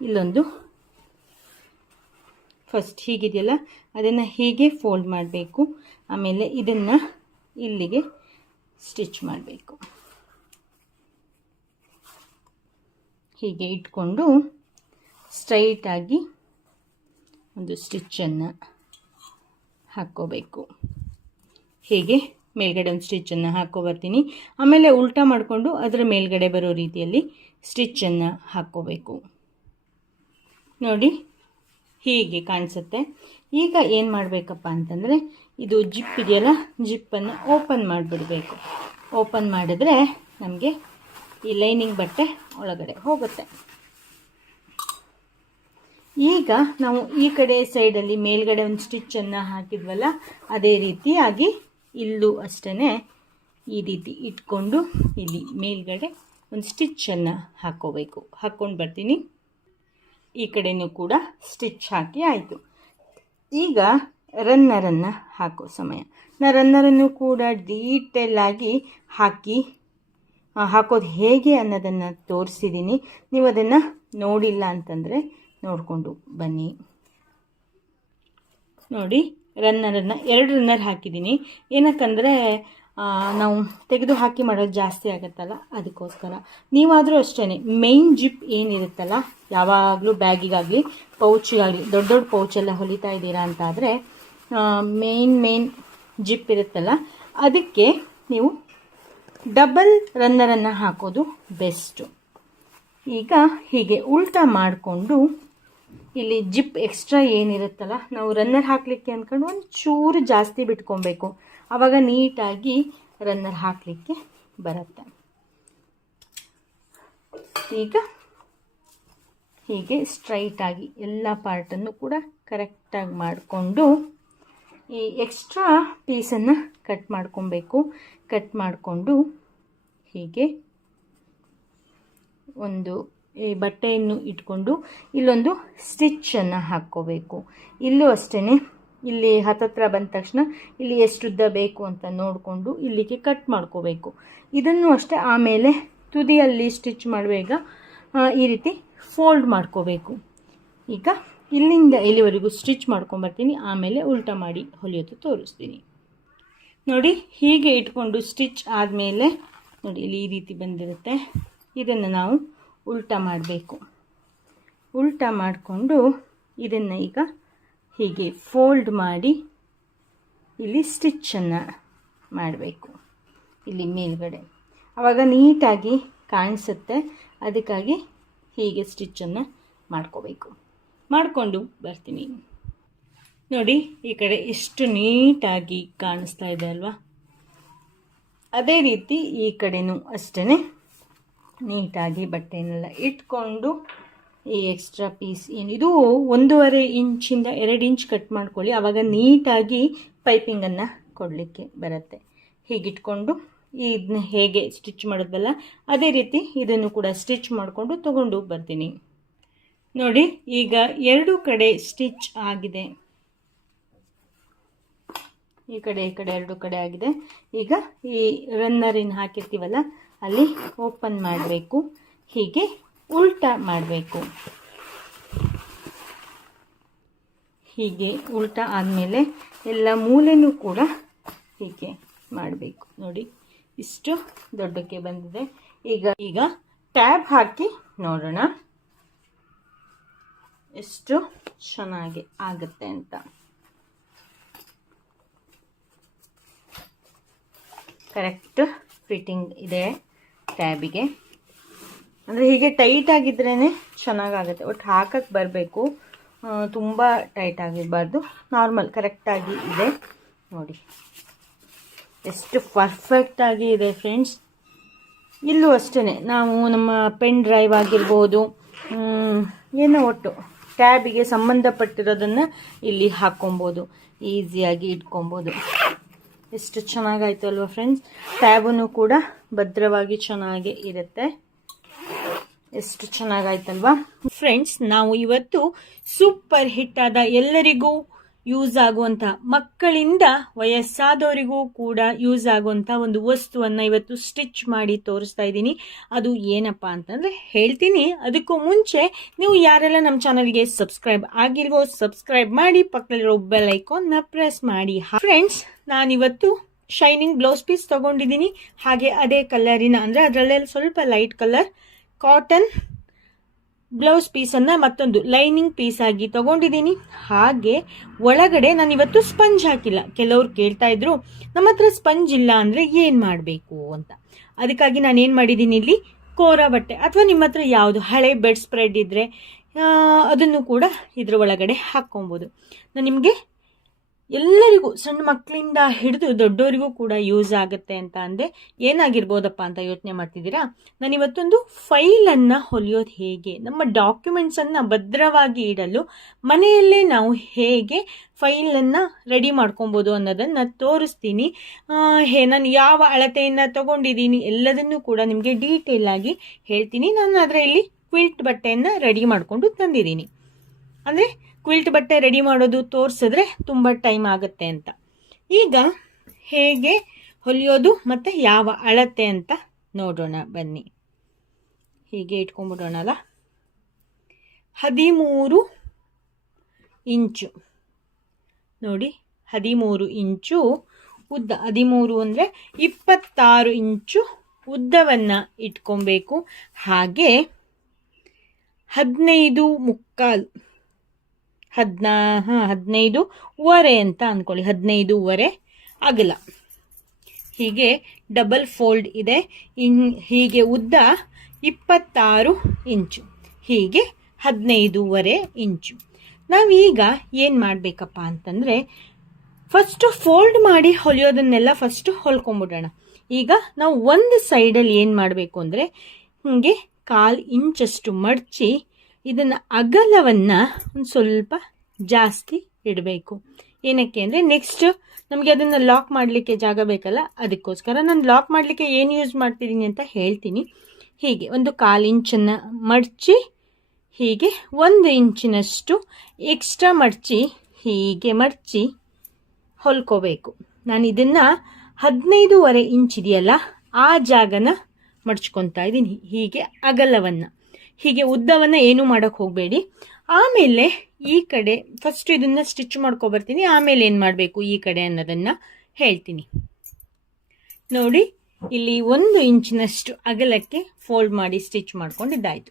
ಇಲ್ಲೊಂದು ಫಸ್ಟ್ ಹೀಗಿದೆಯಲ್ಲ, ಅದನ್ನು ಹೀಗೆ ಫೋಲ್ಡ್ ಮಾಡಬೇಕು. ಆಮೇಲೆ ಇದನ್ನು ಇಲ್ಲಿಗೆ ಸ್ಟಿಚ್ ಮಾಡಬೇಕು. ಹೀಗೆ ಇಟ್ಕೊಂಡು ಸ್ಟ್ರೈಟಾಗಿ ಒಂದು ಸ್ಟಿಚ್ಚನ್ನು ಹಾಕ್ಕೋಬೇಕು. ಹೀಗೆ ಮೇಲ್ಗಡೆ ಒಂದು ಸ್ಟಿಚ್ಚನ್ನು ಹಾಕೋ ಬರ್ತೀನಿ. ಆಮೇಲೆ ಉಲ್ಟಾ ಮಾಡಿಕೊಂಡು ಅದರ ಮೇಲ್ಗಡೆ ಬರೋ ರೀತಿಯಲ್ಲಿ ಸ್ಟಿಚ್ಚನ್ನು ಹಾಕ್ಕೋಬೇಕು ನೋಡಿ, ಹೀಗೆ ಕಾಣಿಸುತ್ತೆ. ಈಗ ಏನು ಮಾಡಬೇಕಪ್ಪ ಅಂತಂದರೆ, ಇದು ಜಿಪ್ ಇದೆಯಲ್ಲ ಜಿಪ್ಪನ್ನು ಓಪನ್ ಮಾಡಿಬಿಡಬೇಕು. ಓಪನ್ ಮಾಡಿದ್ರೆ ನಮಗೆ ಈ ಲೈನಿಂಗ್ ಬಟ್ಟೆ ಒಳಗಡೆ ಹೋಗುತ್ತೆ. ಈಗ ನಾವು ಈ ಕಡೆ ಸೈಡಲ್ಲಿ ಮೇಲ್ಗಡೆ ಒಂದು ಸ್ಟಿಚ್ಚನ್ನು ಹಾಕಿದ್ವಲ್ಲ, ಅದೇ ರೀತಿಯಾಗಿ ಇಲ್ಲೂ ಅಷ್ಟೇ ಈ ರೀತಿ ಇಟ್ಕೊಂಡು ಇಲ್ಲಿ ಮೇಲ್ಗಡೆ ಒಂದು ಸ್ಟಿಚ್ಚನ್ನು ಹಾಕ್ಕೋಬೇಕು ಹಾಕ್ಕೊಂಡು ಬರ್ತೀನಿ. ಈ ಕಡೆಯೂ ಕೂಡ ಸ್ಟಿಚ್ ಹಾಕಿ ಆಯಿತು. ಈಗ ರನ್ನರನ್ನು ಹಾಕೋ ಸಮಯ. ನಾ ರನ್ನರನ್ನು ಕೂಡ ಡೀಟೇಲ್ ಆಗಿ ಹಾಕಿ ಹಾಕೋದು ಹೇಗೆ ಅನ್ನೋದನ್ನು ತೋರಿಸಿದ್ದೀನಿ ನೀವು ಅದನ್ನು ನೋಡಿಲ್ಲ ಅಂತಂದರೆ ನೋಡಿಕೊಂಡು ಬನ್ನಿ. ನೋಡಿ ರನ್ನರನ್ನು ಎರಡು ರನ್ನರ್ ಹಾಕಿದ್ದೀನಿ. ಏನಕ್ಕಂದರೆ ನಾವು ತೆಗೆದು ಹಾಕಿ ಮಾಡೋದು ಜಾಸ್ತಿ ಆಗುತ್ತಲ್ಲ? ಅದಕ್ಕೋಸ್ಕರ. ನೀವಾದರೂ ಅಷ್ಟೇ ಮೇನ್ ಜಿಪ್ ಏನಿರುತ್ತಲ್ಲ, ಯಾವಾಗಲೂ ಬ್ಯಾಗಿಗಾಗಲಿ, ಪೌಚಿಗಾಗಲಿ, ದೊಡ್ಡ ದೊಡ್ಡ ಪೌಚೆಲ್ಲ ಹೊಲಿತಾ ಇದ್ದೀರಾ ಅಂತಾದರೆ ಮೇನ್ ಮೇನ್ ಜಿಪ್ ಇರುತ್ತಲ್ಲ, ಅದಕ್ಕೆ ನೀವು ಡಬಲ್ ರನ್ನರನ್ನು ಹಾಕೋದು ಬೆಸ್ಟು ಈಗ ಹೀಗೆ ಉಲ್ಟಾ ಮಾಡಿಕೊಂಡು ಇಲ್ಲಿ ಜಿಪ್ ಎಕ್ಸ್ಟ್ರಾ ಏನಿರುತ್ತಲ್ಲ, ನಾವು ರನ್ನರ್ ಹಾಕಲಿಕ್ಕೆ ಅಂದ್ಕೊಂಡು ಒಂದು ಚೂರು ಜಾಸ್ತಿ ಬಿಟ್ಕೊಬೇಕು. ಆವಾಗ ನೀಟಾಗಿ ರನ್ನರ್ ಹಾಕಲಿಕ್ಕೆ ಬರುತ್ತೆ. ಈಗ ಹೀಗೆ ಸ್ಟ್ರೈಟಾಗಿ ಎಲ್ಲ ಪಾರ್ಟನ್ನು ಕೂಡ ಕರೆಕ್ಟಾಗಿ ಮಾಡಿಕೊಂಡು ಈ ಎಕ್ಸ್ಟ್ರಾ ಪೀಸನ್ನು ಕಟ್ ಮಾಡ್ಕೊಬೇಕು. ಕಟ್ ಮಾಡಿಕೊಂಡು ಹೀಗೆ ಒಂದು ಬಟ್ಟೆಯನ್ನು ಇಟ್ಕೊಂಡು ಇಲ್ಲೊಂದು ಸ್ಟಿಚ್ಚನ್ನು ಹಾಕ್ಕೋಬೇಕು. ಇಲ್ಲೂ ಅಷ್ಟೇ ಇಲ್ಲಿ ಹತ್ತತ್ರ ಬಂದ ತಕ್ಷಣ ಇಲ್ಲಿ ಎಷ್ಟು ಉದ್ದ ಬೇಕು ಅಂತ ನೋಡಿಕೊಂಡು ಇಲ್ಲಿಗೆ ಕಟ್ ಮಾಡ್ಕೋಬೇಕು. ಇದನ್ನು ಅಷ್ಟೇ ಆಮೇಲೆ ತುದಿಯಲ್ಲಿ ಸ್ಟಿಚ್ ಮಾಡುವಾಗ ಈ ರೀತಿ ಫೋಲ್ಡ್ ಮಾಡ್ಕೋಬೇಕು. ಈಗ ಇಲ್ಲಿಂದ ಇಲ್ಲಿವರೆಗೂ ಸ್ಟಿಚ್ ಮಾಡ್ಕೊಂಬರ್ತೀನಿ, ಆಮೇಲೆ ಉಲ್ಟ ಮಾಡಿ ಹೊಲಿಯೋದು ತೋರಿಸ್ತೀನಿ. ನೋಡಿ, ಹೀಗೆ ಇಟ್ಕೊಂಡು ಸ್ಟಿಚ್ ಆದಮೇಲೆ, ನೋಡಿ, ಇಲ್ಲಿ ಈ ರೀತಿ ಬಂದಿರುತ್ತೆ. ಇದನ್ನು ನಾವು ಉಲ್ಟಾ ಮಾಡಬೇಕು. ಉಲ್ಟಾ ಮಾಡಿಕೊಂಡು ಇದನ್ನು ಈಗ ಹೀಗೆ ಫೋಲ್ಡ್ ಮಾಡಿ ಇಲ್ಲಿ ಸ್ಟಿಚ್ಚನ್ನು ಮಾಡಬೇಕು. ಇಲ್ಲಿ ಮೇಲ್ಗಡೆ. ಆವಾಗ ನೀಟಾಗಿ ಕಾಣಿಸುತ್ತೆ. ಅದಕ್ಕಾಗಿ ಹೀಗೆ ಸ್ಟಿಚ್ಚನ್ನು ಮಾಡ್ಕೋಬೇಕು. ಮಾಡಿಕೊಂಡು ಬರ್ತೀನಿ. ನೋಡಿ, ಈ ಕಡೆ ಎಷ್ಟು ನೀಟಾಗಿ ಕಾಣಿಸ್ತಾ ಇದೆ ಅಲ್ವಾ? ಅದೇ ರೀತಿ ಈ ಕಡೆನೂ ಅಷ್ಟೇ ನೀಟಾಗಿ ಬಟ್ಟೆನೆಲ್ಲ ಇಟ್ಕೊಂಡು ಈ ಎಕ್ಸ್ಟ್ರಾ ಪೀಸ್ ಏನು, ಇದು ಒಂದೂವರೆ ಇಂಚಿಂದ ಎರಡು ಇಂಚ್ ಕಟ್ ಮಾಡ್ಕೊಳ್ಳಿ. ಆವಾಗ ನೀಟಾಗಿ ಪೈಪಿಂಗನ್ನು ಕೊಡಲಿಕ್ಕೆ ಬರುತ್ತೆ. ಹೀಗಿಟ್ಕೊಂಡು ಇದನ್ನ ಹೇಗೆ ಸ್ಟಿಚ್ ಮಾಡೋದಲ್ಲ ಅದೇ ರೀತಿ ಇದನ್ನು ಕೂಡ ಸ್ಟಿಚ್ ಮಾಡಿಕೊಂಡು ತಗೊಂಡು ಬರ್ತೀನಿ. ನೋಡಿ, ಈಗ ಎರಡು ಕಡೆ ಸ್ಟಿಚ್ ಆಗಿದೆ. ಈ ಕಡೆ ಈ ಕಡೆ ಎರಡು ಕಡೆ ಆಗಿದೆ. ಈಗ ಈ ರನ್ನರಿನ ಹಾಕಿರ್ತೀವಲ್ಲ ಅಲ್ಲಿ ಓಪನ್ ಮಾಡಬೇಕು. ಹೀಗೆ ಉಲ್ಟಾ ಮಾಡಬೇಕು. ಹೀಗೆ ಉಲ್ಟಾ ಆದಮೇಲೆ ಎಲ್ಲ ಮೂಲೆನೂ ಕೂಡ ಹೀಗೆ ಮಾಡಬೇಕು. ನೋಡಿ, ಇಷ್ಟು ದೊಡ್ಡಕ್ಕೆ ಬಂದಿದೆ. ಈಗ ಈಗ ಟ್ಯಾಬ್ ಹಾಕಿ ನೋಡೋಣ. ಎಷ್ಟು ಚೆನ್ನಾಗಿ ಆಗುತ್ತೆ ಅಂತ. ಕರೆಕ್ಟ್ ಫಿಟ್ಟಿಂಗ್ ಇದೆ. ಟ್ಯಾಬಿಗೆ ಅಂದರೆ ಹೀಗೆ ಟೈಟ್ ಆಗಿದ್ರೇ ಚೆನ್ನಾಗಾಗುತ್ತೆ. ಒಟ್ಟು ಹಾಕಕ್ಕೆ ಬರಬೇಕು. ತುಂಬ ಟೈಟ್ ಆಗಿರಬಾರ್ದು. ನಾರ್ಮಲ್ ಕರೆಕ್ಟಾಗಿ ಇದೆ. ನೋಡಿ. ಎಷ್ಟು ಪರ್ಫೆಕ್ಟಾಗಿ ಇದೆ ಫ್ರೆಂಡ್ಸ್ ಇಲ್ಲೂ ಅಷ್ಟೇ ನಾವು ನಮ್ಮ ಪೆನ್ ಡ್ರೈವ್ ಆಗಿರ್ಬೋದು ಏನೋ ಒಟ್ಟು ಟ್ಯಾಬಿಗೆ ಸಂಬಂಧಪಟ್ಟಿರೋದನ್ನು ಇಲ್ಲಿ ಹಾಕ್ಕೊಬೋದು ಈಸಿಯಾಗಿ ಇಟ್ಕೊಬೋದು. ಎಷ್ಟು ಚೆನ್ನಾಗಾಯ್ತು ಅಲ್ವಾ ಫ್ರೆಂಡ್ಸ್ ಟ್ಯಾಬನ್ನು ಕೂಡ ಭದ್ರವಾಗಿ ಚೆನ್ನಾಗಿ ಇರುತ್ತೆ. ಎಷ್ಟು ಚೆನ್ನಾಗಾಯ್ತಲ್ವಾ? ಫ್ರೆಂಡ್ಸ್ ನಾವು ಇವತ್ತು ಸೂಪರ್ ಹಿಟ್ ಆದ ಎಲ್ಲರಿಗೂ ಯೂಸ್ ಆಗುವಂಥ ಮಕ್ಕಳಿಂದ ವಯಸ್ಸಾದವರಿಗೂ ಕೂಡ ಯೂಸ್ ಆಗುವಂಥ ಒಂದು ವಸ್ತುವನ್ನ ಇವತ್ತು ಸ್ಟಿಚ್ ಮಾಡಿ ತೋರಿಸ್ತಾ ಇದ್ದೀನಿ. ಅದು ಏನಪ್ಪ ಅಂತಂದ್ರೆ ಹೇಳ್ತೀನಿ, ಅದಕ್ಕೂ ಮುಂಚೆ ನೀವು ಯಾರೆಲ್ಲ ನಮ್ಮ ಚಾನಲ್ಗೆ ಸಬ್ಸ್ಕ್ರೈಬ್ ಆಗಿಲ್ವೋ ಸಬ್ಸ್ಕ್ರೈಬ್ ಮಾಡಿ, ಪಕ್ಕದಲ್ಲಿರೋ ಬೆಲ್ ಐಕಾನ್ನ ಪ್ರೆಸ್ ಮಾಡಿ. ಫ್ರೆಂಡ್ಸ್ ನಾನಿವತ್ತು ಶೈನಿಂಗ್ ಬ್ಲೌಸ್ ಪೀಸ್ ತಗೊಂಡಿದ್ದೀನಿ ಹಾಗೆ ಅದೇ ಕಲರಿನ ಅಂದರೆ ಅದರಲ್ಲೇ ಸ್ವಲ್ಪ ಲೈಟ್ ಕಲರ್ ಕಾಟನ್ ಬ್ಲೌಸ್ ಪೀಸನ್ನು ಮತ್ತೊಂದು ಲೈನಿಂಗ್ ಪೀಸ್ ಆಗಿ ತಗೊಂಡಿದ್ದೀನಿ ಹಾಗೆ ಒಳಗಡೆ ನಾನು ಇವತ್ತು ಸ್ಪಂಜ್ ಹಾಕಿಲ್ಲ. ಕೆಲವ್ರು ಕೇಳ್ತಾ ಇದ್ರು, ನಮ್ಮ ಹತ್ರ ಸ್ಪಂಜ್ ಇಲ್ಲ ಅಂದರೆ ಏನು ಮಾಡಬೇಕು? ಅಂತ. ಅದಕ್ಕಾಗಿ ನಾನು ಏನು ಮಾಡಿದ್ದೀನಿ ಇಲ್ಲಿ? ಕೋರ ಬಟ್ಟೆ ಅಥವಾ ನಿಮ್ಮ ಹತ್ರ ಯಾವುದು ಹಳೆ ಬೆಡ್ ಸ್ಪ್ರೆಡ್ ಇದ್ದರೆ ಅದನ್ನು ಕೂಡ ಇದರ ಒಳಗಡೆ ಹಾಕ್ಕೊಬೋದು. ನಾನು ನಿಮಗೆ ಎಲ್ಲರಿಗೂ, ಸಣ್ಣ ಮಕ್ಕಳಿಂದ ಹಿಡಿದು ದೊಡ್ಡವರಿಗೂ ಕೂಡ ಯೂಸ್ ಆಗುತ್ತೆ ಅಂತ ಅಂದರೆ ಏನಾಗಿರ್ಬೋದಪ್ಪ ಅಂತ ಯೋಚನೆ ಮಾಡ್ತಿದ್ದೀರಾ? ನಾನು ಇವತ್ತೊಂದು ಫೈಲನ್ನು ಹೊಲಿಯೋದು ಹೇಗೆ, ನಮ್ಮ ಡಾಕ್ಯುಮೆಂಟ್ಸನ್ನು ಭದ್ರವಾಗಿ ಇಡಲು ಮನೆಯಲ್ಲೇ ನಾವು ಹೇಗೆ ಫೈಲನ್ನು ರೆಡಿ ಮಾಡ್ಕೊಬೋದು ಅನ್ನೋದನ್ನು ತೋರಿಸ್ತೀನಿ. ಹೇ, ನಾನು ಯಾವ ಅಳತೆಯನ್ನು ತಗೊಂಡಿದ್ದೀನಿ ಎಲ್ಲದನ್ನೂ ಕೂಡ ನಿಮಗೆ ಡೀಟೇಲ್ ಆಗಿ ಹೇಳ್ತೀನಿ. ನಾನು ಅದರಲ್ಲಿ ಕ್ವಿಲ್ಟ್ ಬಟ್ಟೆಯನ್ನು ರೆಡಿ ಮಾಡಿಕೊಂಡು ತಂದಿದ್ದೀನಿ. ಅಂದರೆ ಕ್ವಿಲ್ಟ್ ಬಟ್ಟೆ ರೆಡಿ ಮಾಡೋದು ತೋರಿಸಿದ್ರೆ ತುಂಬ ಟೈಮ್ ಆಗುತ್ತೆ ಅಂತ. ಈಗ ಹೇಗೆ ಹೊಲಿಯೋದು ಮತ್ತು ಯಾವ ಅಳತೆ ಅಂತ ನೋಡೋಣ ಬನ್ನಿ. ಹೀಗೆ ಇಟ್ಕೊಂಡ್ಬಿಡೋಣಲ್ಲ. ಹದಿಮೂರು ಇಂಚು. ನೋಡಿ, ಹದಿಮೂರು ಇಂಚು ಉದ್ದ, ಹದಿಮೂರು ಅಂದರೆ ಇಪ್ಪತ್ತಾರು ಇಂಚು ಉದ್ದವನ್ನು ಇಟ್ಕೊಬೇಕು. ಹಾಗೆ ಹದಿನೈದು ಮುಕ್ಕಾಲು. ಹದಿನಾ, ಹಾಂ ಹದಿನೈದುವರೆ ಅಂತ ಅಂದ್ಕೊಳ್ಳಿ ಹದಿನೈದುವರೆ ಅಗಲ. ಹೀಗೆ ಡಬಲ್ ಫೋಲ್ಡ್ ಇದೆ. ಇನ್, ಹೀಗೆ ಉದ್ದ ಇಪ್ಪತ್ತಾರು ಇಂಚು. ಹೀಗೆ ಹದಿನೈದೂವರೆ ಇಂಚು. ನಾವೀಗ ಏನು ಮಾಡಬೇಕಪ್ಪ ಅಂತಂದರೆ ಫಸ್ಟು ಫೋಲ್ಡ್ ಮಾಡಿ ಹೊಲಿಯೋದನ್ನೆಲ್ಲ ಫಸ್ಟು ಹೊಲ್ಕೊಂಬಿಡೋಣ. ಈಗ ನಾವು ಒಂದು ಸೈಡಲ್ಲಿ ಏನು ಮಾಡಬೇಕು ಅಂದರೆ, ಹೀಗೆ ಕಾಲು ಇಂಚಷ್ಟು ಮಡಚಿ ಇದನ್ನು ಅಗಲವನ್ನು ಒಂದು ಸ್ವಲ್ಪ ಜಾಸ್ತಿ ಇಡಬೇಕು. ಏನಕ್ಕೆ ಅಂದರೆ ನೆಕ್ಸ್ಟ್ ನಮಗೆ ಅದನ್ನು ಲಾಕ್ ಮಾಡಲಿಕ್ಕೆ ಜಾಗ ಬೇಕಲ್ಲ, ಅದಕ್ಕೋಸ್ಕರ ನಾನು ಲಾಕ್ ಮಾಡಲಿಕ್ಕೆ ಏನು ಯೂಸ್ ಮಾಡ್ತಿದ್ದೀನಿ ಅಂತ ಹೇಳ್ತೀನಿ. ಹೀಗೆ ಒಂದು ಕಾಲು ಇಂಚನ್ನು ಮಡಚಿ, ಹೀಗೆ ಒಂದು ಇಂಚಿನಷ್ಟು ಎಕ್ಸ್ಟ್ರಾ ಮಡಚಿ, ಹೀಗೆ ಮಡಚಿ ಹೊಲ್ಕೋಬೇಕು. ನಾನು ಇದನ್ನು ಹದಿನೈದೂವರೆ ಇಂಚ್ ಇದೆಯಲ್ಲ, ಆ ಜಾಗನ ಮಡ್ಚ್ಕೊತಾ ಇದ್ದೀನಿ ಹೀಗೆ ಅಗಲವನ್ನು. ಹೀಗೆ ಉದ್ದವನ್ನು ಏನೂ ಮಾಡೋಕ್ಕೆ ಹೋಗಬೇಡಿ. ಆಮೇಲೆ ಈ ಕಡೆ ಫಸ್ಟ್ ಇದನ್ನು ಸ್ಟಿಚ್ ಮಾಡ್ಕೊಬರ್ತೀನಿ ಆಮೇಲೆ ಏನು ಮಾಡಬೇಕು ಈ ಕಡೆ ಅನ್ನೋದನ್ನು ಹೇಳ್ತೀನಿ. ನೋಡಿ, ಇಲ್ಲಿ ಒಂದು ಇಂಚಿನಷ್ಟು ಅಗಲಕ್ಕೆ ಫೋಲ್ಡ್ ಮಾಡಿ ಸ್ಟಿಚ್ ಮಾಡ್ಕೊಂಡಿದ್ದಾಯಿತು.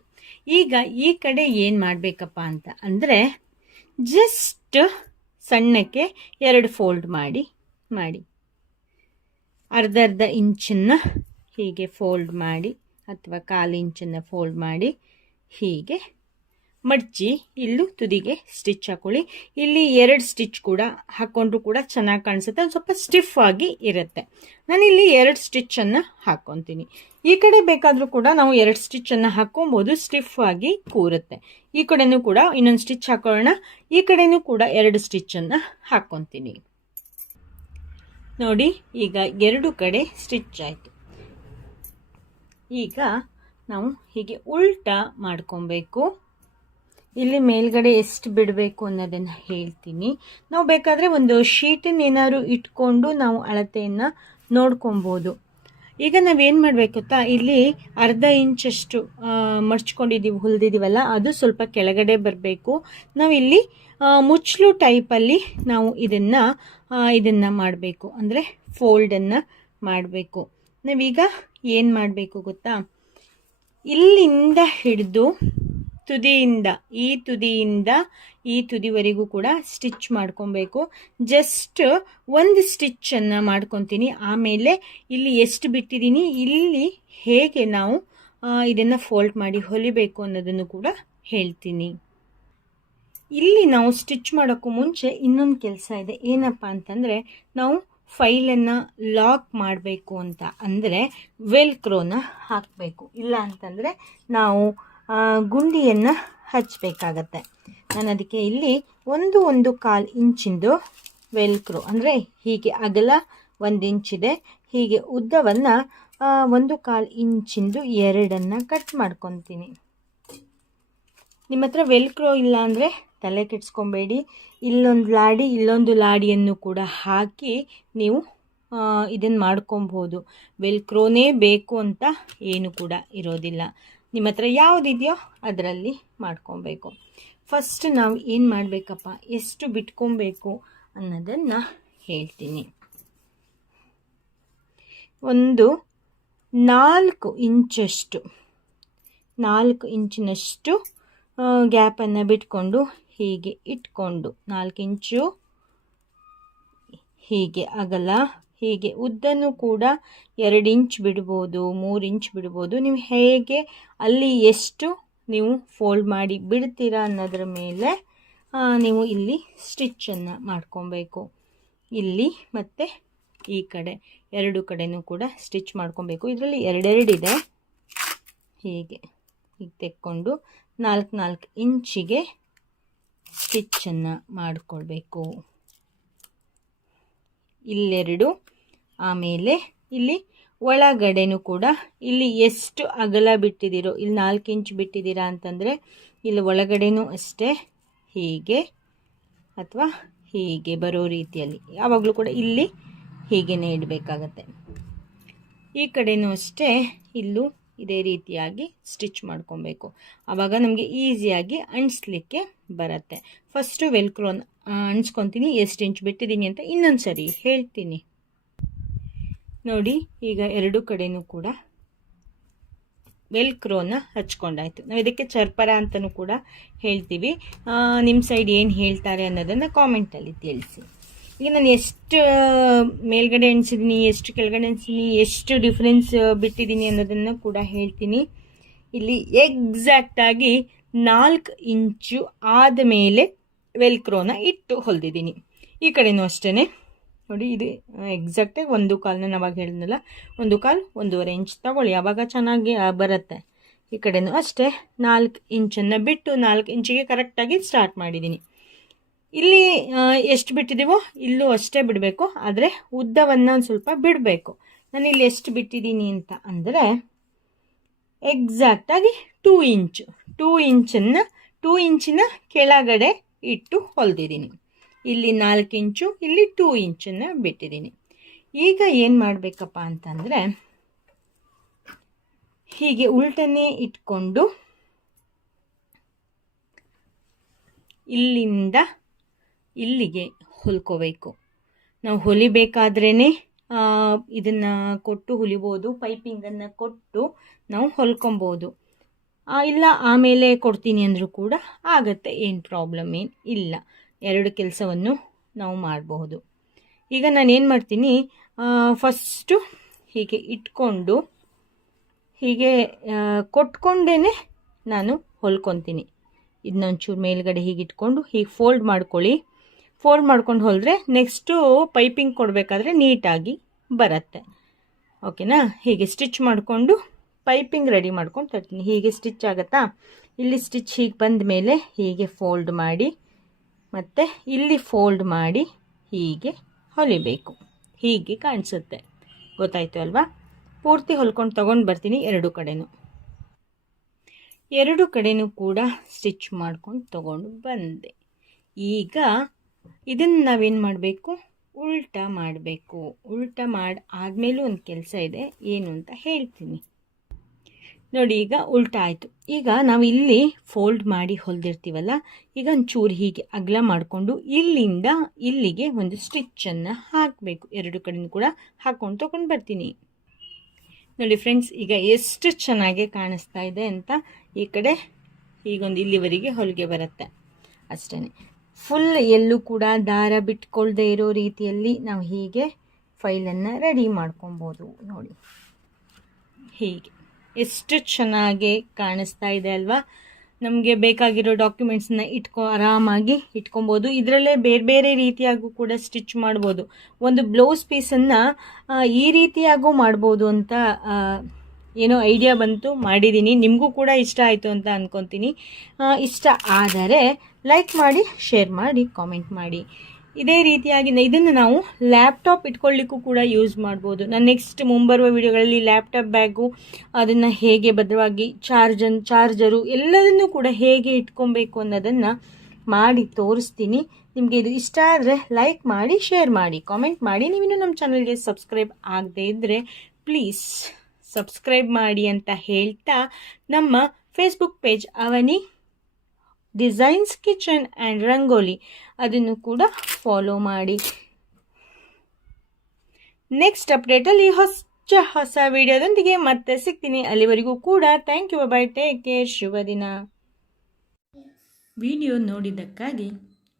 ಈಗ ಈ ಕಡೆ ಏನು ಮಾಡಬೇಕಪ್ಪ ಅಂತ ಅಂದರೆ ಜಸ್ಟ್ ಸಣ್ಣಕ್ಕೆ ಎರಡು ಫೋಲ್ಡ್ ಮಾಡಿ ಮಾಡಿ. ಅರ್ಧ ಅರ್ಧ ಇಂಚನ್ನು ಹೀಗೆ ಫೋಲ್ಡ್ ಮಾಡಿ, ಅಥವಾ ಕಾಲು ಇಂಚನ್ನು ಫೋಲ್ಡ್ ಮಾಡಿ ಹೀಗೆ. ಮಡಚಿ, ಇಲ್ಲೂ ತುದಿಗೆ ಸ್ಟಿಚ್ ಹಾಕೊಳ್ಳಿ. ಇಲ್ಲಿ ಎರಡು ಸ್ಟಿಚ್ ಕೂಡ ಹಾಕ್ಕೊಂಡ್ರು ಕೂಡ ಚೆನ್ನಾಗಿ ಕಾಣಿಸುತ್ತೆ. ಒಂದು ಸ್ವಲ್ಪ ಸ್ಟಿಫ್ ಆಗಿ ಇರುತ್ತೆ. ನಾನಿಲ್ಲಿ ಎರಡು ಸ್ಟಿಚ್ಚನ್ನು ಹಾಕ್ಕೊತೀನಿ ಈ ಕಡೆ ಬೇಕಾದರೂ ಕೂಡ ನಾವು ಎರಡು ಸ್ಟಿಚ್ಚನ್ನು ಹಾಕ್ಕೊಬೋದು. ಸ್ಟಿಫ್ ಆಗಿ ಕೂರುತ್ತೆ. ಈ ಕಡೆನೂ ಕೂಡ ಇನ್ನೊಂದು ಸ್ಟಿಚ್ ಹಾಕೊಳ್ಳೋಣ. ಈ ಕಡೆನೂ ಕೂಡ ಎರಡು ಸ್ಟಿಚ್ಚನ್ನು ಹಾಕ್ಕೊತೀನಿ ನೋಡಿ, ಈಗ ಎರಡು ಕಡೆ ಸ್ಟಿಚ್ ಆಯಿತು. ಈಗ ನಾವು ಹೀಗೆ ಉಲ್ಟಾ ಮಾಡ್ಕೊಬೇಕು. ಇಲ್ಲಿ ಮೇಲ್ಗಡೆ ಎಷ್ಟು ಬಿಡಬೇಕು ಅನ್ನೋದನ್ನು ಹೇಳ್ತೀನಿ. ನಾವು ಬೇಕಾದರೆ ಒಂದು ಶೀಟನ್ನು ಏನಾದ್ರು ಇಟ್ಕೊಂಡು ನಾವು ಅಳತೆಯನ್ನು ನೋಡ್ಕೊಬೋದು. ಈಗ ನಾವೇನು ಮಾಡಬೇಕು ಗೊತ್ತಾ? ಇಲ್ಲಿ ಅರ್ಧ ಇಂಚಷ್ಟು ಮಡ್ಚ್ಕೊಂಡಿದ್ದೀವಿ ಹುಲ್ದಿದ್ದೀವಲ್ಲ ಅದು ಸ್ವಲ್ಪ ಕೆಳಗಡೆ ಬರಬೇಕು. ನಾವಿಲ್ಲಿ ಮುಚ್ಚಲು ಟೈಪಲ್ಲಿ ನಾವು ಇದನ್ನು ಇದನ್ನು ಮಾಡಬೇಕು. ಅಂದರೆ ಫೋಲ್ಡನ್ನು ಮಾಡಬೇಕು. ನಾವೀಗ ಏನು ಮಾಡಬೇಕು ಗೊತ್ತಾ? ಇಲ್ಲಿಂದ ಹಿಡಿದು ತುದಿಯಿಂದ, ಈ ತುದಿಯಿಂದ ಈ ತುದಿವರೆಗೂ ಕೂಡ ಸ್ಟಿಚ್ ಮಾಡ್ಕೊಬೇಕು. ಜಸ್ಟ್ ಒಂದು ಸ್ಟಿಚ್ಚನ್ನು ಮಾಡ್ಕೊತೀನಿ. ಆಮೇಲೆ ಇಲ್ಲಿ ಎಷ್ಟು ಬಿಟ್ಟಿದ್ದೀನಿ? ಇಲ್ಲಿ ಹೇಗೆ ನಾವು ಇದನ್ನು ಫೋಲ್ಡ್ ಮಾಡಿ ಹೊಲಿಬೇಕು ಅನ್ನೋದನ್ನು ಕೂಡ ಹೇಳ್ತೀನಿ. ಇಲ್ಲಿ ನಾವು ಸ್ಟಿಚ್ ಮಾಡೋಕ್ಕೂ ಮುಂಚೆ ಇನ್ನೊಂದು ಕೆಲಸ ಇದೆ. ಏನಪ್ಪ ಅಂತಂದರೆ ನಾವು ಫೈಲನ್ನು ಲಾಕ್ ಮಾಡಬೇಕು ಅಂತ ಅಂದರೆ ವೆಲ್ಕ್ರೋನ ಹಾಕಬೇಕು. ಇಲ್ಲ ಅಂತಂದರೆ ನಾವು ಗುಂಡಿಯನ್ನು ಹಚ್ಚಬೇಕಾಗತ್ತೆ ನಾನು ಅದಕ್ಕೆ ಇಲ್ಲಿ ಒಂದು ಒಂದು ಕಾಲು ಇಂಚಿಂದು ವೆಲ್ಕ್ರೋ ಅಂದರೆ ಹೀಗೆ ಅಗಲ ಒಂದು ಇಂಚಿದೆ. ಹೀಗೆ ಉದ್ದವನ್ನು ಒಂದು ಕಾಲು ಇಂಚಿಂದು ಎರಡನ್ನು ಕಟ್ ಮಾಡ್ಕೊತೀನಿ. ನಿಮ್ಮ ಹತ್ರ ವೆಲ್ಕ್ರೋ ಇಲ್ಲ ಅಂದರೆ ತಲೆ ಕೆಡಿಸ್ಕೊಬೇಡಿ. ಇಲ್ಲೊಂದು ಲಾಡಿ, ಇಲ್ಲೊಂದು ಲಾಡಿಯನ್ನು ಕೂಡ ಹಾಕಿ ನೀವು ಇದನ್ನು ಮಾಡ್ಕೊಬೋದು ವೆಲ್ಕ್ರೋನೇ ಬೇಕು ಅಂತ ಏನು ಕೂಡ ಇರೋದಿಲ್ಲ. ನಿಮ್ಮ ಹತ್ರ ಯಾವುದಿದೆಯೋ ಅದರಲ್ಲಿ ಮಾಡ್ಕೊಬೇಕು. ಫಸ್ಟ್ ನಾವು ಏನು ಮಾಡಬೇಕಪ್ಪ? ಎಷ್ಟು ಬಿಟ್ಕೊಬೇಕು ಅನ್ನೋದನ್ನು ಹೇಳ್ತೀನಿ. ಒಂದು, ನಾಲ್ಕು ಇಂಚಷ್ಟು, ನಾಲ್ಕು ಇಂಚಿನಷ್ಟು ಗ್ಯಾಪನ್ನು ಬಿಟ್ಕೊಂಡು ಹೀಗೆ ಇಟ್ಕೊಂಡು ನಾಲ್ಕು ಇಂಚು ಹೀಗೆ ಅಗಲ, ಹೀಗೆ ಉದ್ದನೂ ಕೂಡ ಎರಡು ಇಂಚ್ ಬಿಡ್ಬೋದು, ಮೂರು ಇಂಚ್ ಬಿಡ್ಬೋದು. ನೀವು ಹೇಗೆ ಅಲ್ಲಿ ಎಷ್ಟು ನೀವು ಫೋಲ್ಡ್ ಮಾಡಿ ಬಿಡ್ತೀರಾ ಅನ್ನೋದ್ರ ಮೇಲೆ ನೀವು ಇಲ್ಲಿ ಸ್ಟಿಚ್ಚನ್ನು ಮಾಡ್ಕೊಬೇಕು. ಇಲ್ಲಿ ಮತ್ತು ಈ ಕಡೆ ಎರಡು ಕಡೆನೂ ಕೂಡ ಸ್ಟಿಚ್ ಮಾಡ್ಕೊಬೇಕು. ಇದರಲ್ಲಿ ಎರಡೆರಡಿದೆ ಹೀಗೆ ಹೀಗೆ ತೆಕ್ಕೊಂಡು ನಾಲ್ಕು ನಾಲ್ಕು ಇಂಚಿಗೆ ಸ್ಟಿಚ್ಚನ್ನು ಮಾಡಿಕೊಳ್ಬೇಕು. ಇಲ್ಲೆರಡು, ಆಮೇಲೆ ಇಲ್ಲಿ ಒಳಗಡೆನೂ ಕೂಡ ಇಲ್ಲಿ ಎಷ್ಟು ಅಗಲ ಬಿಟ್ಟಿದ್ದೀರೋ ಇಲ್ಲಿ ನಾಲ್ಕು ಇಂಚ್ ಬಿಟ್ಟಿದ್ದೀರಾ ಅಂತಂದರೆ ಇಲ್ಲಿ ಒಳಗಡೆನೂ ಅಷ್ಟೇ ಹೀಗೆ ಅಥವಾ ಹೀಗೆ ಬರೋ ರೀತಿಯಲ್ಲಿ. ಯಾವಾಗಲೂ ಕೂಡ ಇಲ್ಲಿ ಹೀಗೆ ಇಡಬೇಕಾಗತ್ತೆ. ಈ ಕಡೆನೂ ಅಷ್ಟೇ ಇಲ್ಲೂ ಇದೇ ರೀತಿಯಾಗಿ ಸ್ಟಿಚ್ ಮಾಡ್ಕೊಬೇಕು ಆವಾಗ ನಮಗೆ ಈಸಿಯಾಗಿ ಅಣಿಸ್ಲಿಕ್ಕೆ ಬರುತ್ತೆ. ಫಸ್ಟು ವೆಲ್ಕ್ರೋ ಅಣಿಸ್ಕೊತೀನಿ ಎಷ್ಟು ಇಂಚ್ ಬಿಟ್ಟಿದ್ದೀನಿ ಅಂತ ಇನ್ನೊಂದು ಸರಿ ಹೇಳ್ತೀನಿ. ನೋಡಿ, ಈಗ ಎರಡು ಕಡೆಯೂ ಕೂಡ ವೆಲ್ಕ್ರೋನ ಹಚ್ಕೊಂಡಾಯಿತು. ನಾವು ಇದಕ್ಕೆ ಚರ್ಪರ ಅಂತಲೂ ಕೂಡ ಹೇಳ್ತೀವಿ. ನಿಮ್ಮ ಸೈಡ್ ಏನು ಹೇಳ್ತಾರೆ ಅನ್ನೋದನ್ನು ಕಾಮೆಂಟಲ್ಲಿ ತಿಳಿಸಿ. ಈಗ ನಾನು ಎಷ್ಟು ಮೇಲ್ಗಡೆ ಎಣಿಸಿದ್ದೀನಿ ಎಷ್ಟು ಕೆಳಗಡೆ ಎಣಿಸಿದ್ದೀನಿ ಎಷ್ಟು ಡಿಫ್ರೆನ್ಸ್ ಬಿಟ್ಟಿದ್ದೀನಿ ಅನ್ನೋದನ್ನು ಕೂಡ ಹೇಳ್ತೀನಿ. ಇಲ್ಲಿ ಎಕ್ಸಾಕ್ಟಾಗಿ ನಾಲ್ಕು ಇಂಚು ಆದ ಮೇಲೆ ವೆಲ್ಕ್ರೋನ ಇಟ್ಟು ಹೊಲ್ದಿದ್ದೀನಿ. ಈ ಕಡೆನೂ ಅಷ್ಟೇ ನೋಡಿ, ಇದು ಎಕ್ಸಾಕ್ಟಾಗಿ ಒಂದು ಕಾಲನ್ನ ನಾವಾಗ ಹೇಳಿದ್ನಲ್ಲ, ಒಂದು ಕಾಲು ಒಂದೂವರೆ ಇಂಚ್ ತಗೊಳ್ಳಿ ಆವಾಗ ಚೆನ್ನಾಗಿ ಬರುತ್ತೆ. ಈ ಕಡೆನೂ ಅಷ್ಟೇ, ನಾಲ್ಕು ಇಂಚನ್ನು ಬಿಟ್ಟು ನಾಲ್ಕು ಇಂಚಿಗೆ ಕರೆಕ್ಟಾಗಿ ಸ್ಟಾರ್ಟ್ ಮಾಡಿದ್ದೀನಿ ಇಲ್ಲಿ ಎಷ್ಟು ಬಿಟ್ಟಿದ್ದೀವೋ ಇಲ್ಲೂ ಅಷ್ಟೇ ಬಿಡಬೇಕು, ಆದರೆ ಉದ್ದವನ್ನು ಒಂದು ಸ್ವಲ್ಪ ಬಿಡಬೇಕು. ನಾನು ಇಲ್ಲಿ ಎಷ್ಟು ಬಿಟ್ಟಿದ್ದೀನಿ ಅಂತ ಅಂದರೆ ಎಕ್ಸಾಕ್ಟಾಗಿ ಟೂ ಇಂಚು ಟೂ ಇಂಚನ್ನು, ಟೂ ಇಂಚಿನ ಕೆಳಗಡೆ ಇಟ್ಟು ಹೊಲ್ದಿದ್ದೀನಿ. ಇಲ್ಲಿ ನಾಲ್ಕು ಇಂಚು, ಇಲ್ಲಿ ಟೂ ಇಂಚನ್ನು ಬಿಟ್ಟಿದ್ದೀನಿ. ಈಗ ಏನು ಮಾಡಬೇಕಪ್ಪ ಅಂತಂದರೆ, ಹೀಗೆ ಉಲ್ಟನೇ ಇಟ್ಕೊಂಡು ಇಲ್ಲಿಂದ ಇಲ್ಲಿಗೆ ಹೊಲ್ಕೋಬೇಕು. ನಾವು ಹೊಲಿಬೇಕಾದ್ರೇ ಇದನ್ನು ಕೊಟ್ಟು ಹೊಲಿಬೋದು, ಪೈಪಿಂಗನ್ನು ಕೊಟ್ಟು ನಾವು ಹೊಲ್ಕೊಬೋದು. ಇಲ್ಲ, ಆಮೇಲೆ ಕೊಡ್ತೀನಿ ಅಂದರೂ ಕೂಡ ಆಗತ್ತೆ, ಏನು ಪ್ರಾಬ್ಲಮ್ ಏನು ಇಲ್ಲ. ಎರಡು ಕೆಲಸವನ್ನು ನಾವು ಮಾಡಬಹುದು. ಈಗ ನಾನು ಏನು ಮಾಡ್ತೀನಿ ಫಸ್ಟು ಹೀಗೆ ಇಟ್ಕೊಂಡು, ಹೀಗೆ ಕೊಟ್ಕೊಂಡೇ ನಾನು ಹೊಲ್ಕೊತೀನಿ. ಇದನ್ನೊಂಚೂರು ಮೇಲ್ಗಡೆ ಹೀಗೆ ಇಟ್ಕೊಂಡು ಹೀಗೆ ಫೋಲ್ಡ್ ಮಾಡ್ಕೊಳ್ಳಿ. ಫೋಲ್ಡ್ ಮಾಡ್ಕೊಂಡು ಹೊಲಿದ್ರೆ ನೆಕ್ಸ್ಟು ಪೈಪಿಂಗ್ ಕೊಡಬೇಕಾದ್ರೆ ನೀಟಾಗಿ ಬರುತ್ತೆ. ಓಕೆನಾ ಹೀಗೆ ಸ್ಟಿಚ್ ಮಾಡಿಕೊಂಡು ಪೈಪಿಂಗ್ ರೆಡಿ ಮಾಡ್ಕೊಂಡು ತರ್ತೀನಿ. ಹೀಗೆ ಸ್ಟಿಚ್ ಆಗುತ್ತಾ? ಇಲ್ಲಿ ಸ್ಟಿಚ್ ಹೀಗೆ ಬಂದ ಮೇಲೆ ಹೀಗೆ ಫೋಲ್ಡ್ ಮಾಡಿ, ಮತ್ತು ಇಲ್ಲಿ ಫೋಲ್ಡ್ ಮಾಡಿ ಹೀಗೆ ಹೊಲಿಬೇಕು. ಹೀಗೆ ಕಾಣಿಸುತ್ತೆ. ಗೊತ್ತಾಯ್ತು ಅಲ್ವಾ? ಪೂರ್ತಿ ಹೊಲ್ಕೊಂಡು ತೊಗೊಂಡು ಬರ್ತೀನಿ ಎರಡು ಕಡೆನೂ. ಎರಡು ಕಡೆನೂ ಕೂಡ ಸ್ಟಿಚ್ ಮಾಡ್ಕೊಂಡು ತಗೊಂಡು ಬಂದೆ. ಈಗ ಇದನ್ನು ನಾವೇನು ಮಾಡಬೇಕು? ಉಲ್ಟಾ ಮಾಡಬೇಕು. ಉಲ್ಟಾ ಮಾಡಿ ಆದಮೇಲೂ ಒಂದು ಕೆಲಸ ಇದೆ. ಏನು ಅಂತ ಹೇಳ್ತೀನಿ. ನೋಡಿ, ಈಗ ಉಲ್ಟಾ ಆಯಿತು. ಈಗ ನಾವು ಇಲ್ಲಿ ಫೋಲ್ಡ್ ಮಾಡಿ ಹೊಲ್ದಿರ್ತೀವಲ್ಲ, ಈಗ ಒಂಚೂರು ಹೀಗೆ ಅಗಲ ಮಾಡಿಕೊಂಡು ಇಲ್ಲಿಂದ ಇಲ್ಲಿಗೆ ಒಂದು ಸ್ಟಿಚ್ಚನ್ನು ಹಾಕಬೇಕು. ಎರಡು ಕಡೆಯೂ ಕೂಡ ಹಾಕ್ಕೊಂಡು ತೊಗೊಂಡು ಬರ್ತೀನಿ. ನೋಡಿ ಫ್ರೆಂಡ್ಸ್ ಈಗ ಎಷ್ಟು ಚೆನ್ನಾಗಿ ಕಾಣಿಸ್ತಾ ಇದೆ ಅಂತ ಈ ಕಡೆ ಈಗೊಂದು ಇಲ್ಲಿವರೆಗೆ ಹೊಲಿಗೆ ಬರುತ್ತೆ. ಅಷ್ಟೇ ಫುಲ್ ಎಲ್ಲೂ ಕೂಡ ದಾರ ಬಿಟ್ಕೊಳ್ದೇ ಇರೋ ರೀತಿಯಲ್ಲಿ ನಾವು ಹೀಗೆ ಫೈಲನ್ನು ರೆಡಿ ಮಾಡ್ಕೊಬೋದು ನೋಡಿ. ಹೀಗೆ. ಎಷ್ಟು ಚೆನ್ನಾಗಿ ಕಾಣಿಸ್ತಾ ಇದೆ ಅಲ್ವಾ? ನಮಗೆ ಬೇಕಾಗಿರೋ ಡಾಕ್ಯುಮೆಂಟ್ಸನ್ನ ಇಟ್ಕೊ, ಆರಾಮಾಗಿ ಇಟ್ಕೊಬೋದು. ಇದರಲ್ಲೇ ಬೇರೆ ಬೇರೆ ರೀತಿಯಾಗೂ ಕೂಡ ಸ್ಟಿಚ್ ಮಾಡ್ಬೋದು. ಒಂದು ಬ್ಲೌಸ್ ಪೀಸನ್ನು ಈ ರೀತಿಯಾಗೂ ಮಾಡ್ಬೋದು ಅಂತ ಏನೋ ಐಡಿಯಾ ಬಂತು. ಮಾಡಿದ್ದೀನಿ ನಿಮಗೂ ಕೂಡ ಇಷ್ಟ ಆಯಿತು ಅಂತ ಅಂದ್ಕೊತೀನಿ ಇಷ್ಟ ಆದರೆ ಲೈಕ್ ಮಾಡಿ ಶೇರ್ ಮಾಡಿ ಕಾಮೆಂಟ್ ಮಾಡಿ. ಇದೇ ರೀತಿಯಾಗಿ ಇದನ್ನು ನಾವು ಲ್ಯಾಪ್ಟಾಪ್ ಇಟ್ಕೊಳ್ಳಿಕ್ಕೂ ಕೂಡ ಯೂಸ್ ಮಾಡ್ಬೋದು. ನಾನು ನೆಕ್ಸ್ಟ್ ಮುಂಬರುವ ವಿಡಿಯೋಗಳಲ್ಲಿ ಲ್ಯಾಪ್ಟಾಪ್ ಬ್ಯಾಗು ಅದನ್ನು ಹೇಗೆ ಭದ್ರವಾಗಿ ಚಾರ್ಜನ್ ಚಾರ್ಜರು ಎಲ್ಲದನ್ನು ಕೂಡ ಹೇಗೆ ಇಟ್ಕೊಬೇಕು ಅನ್ನೋದನ್ನು ಮಾಡಿ ತೋರಿಸ್ತೀನಿ. ನಿಮಗೆ ಇದು ಇಷ್ಟ ಆದರೆ ಲೈಕ್ ಮಾಡಿ ಶೇರ್ ಮಾಡಿ ಕಾಮೆಂಟ್ ಮಾಡಿ. ನೀವಿನ್ನೂ ನಮ್ಮ ಚಾನಲ್ಗೆ ಸಬ್ಸ್ಕ್ರೈಬ್ ಆಗದೇ ಇದ್ದರೆ ಪ್ಲೀಸ್ ಸಬ್ಸ್ಕ್ರೈಬ್ ಮಾಡಿ ಅಂತ ಹೇಳ್ತಾ ನಮ್ಮ Facebook page Avani. Designs kitchen and rangoli. ಅದನ್ನು ಕೂಡ ಫಾಲೋ ಮಾಡಿ. ನೆಕ್ಸ್ಟ್ ಅಪ್ಡೇಟಲ್ಲಿ ಹೊಸ ಹೊಸ ವಿಡಿಯೋದೊಂದಿಗೆ ಮತ್ತೆ ಸಿಗ್ತೀನಿ. ಅಲ್ಲಿವರೆಗೂ ಕೂಡ thank you bye take care ಶುಭ ದಿನ. ವಿಡಿಯೋ ನೋಡಿದ್ದಕ್ಕಾಗಿ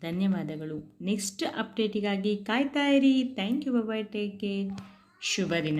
ಧನ್ಯವಾದಗಳು. ನೆಕ್ಸ್ಟ್ ಅಪ್ಡೇಟಿಗಾಗಿ ಕಾಯ್ತಾ ಇರಿ. Thank you bye take care ಶುಭ ದಿನ.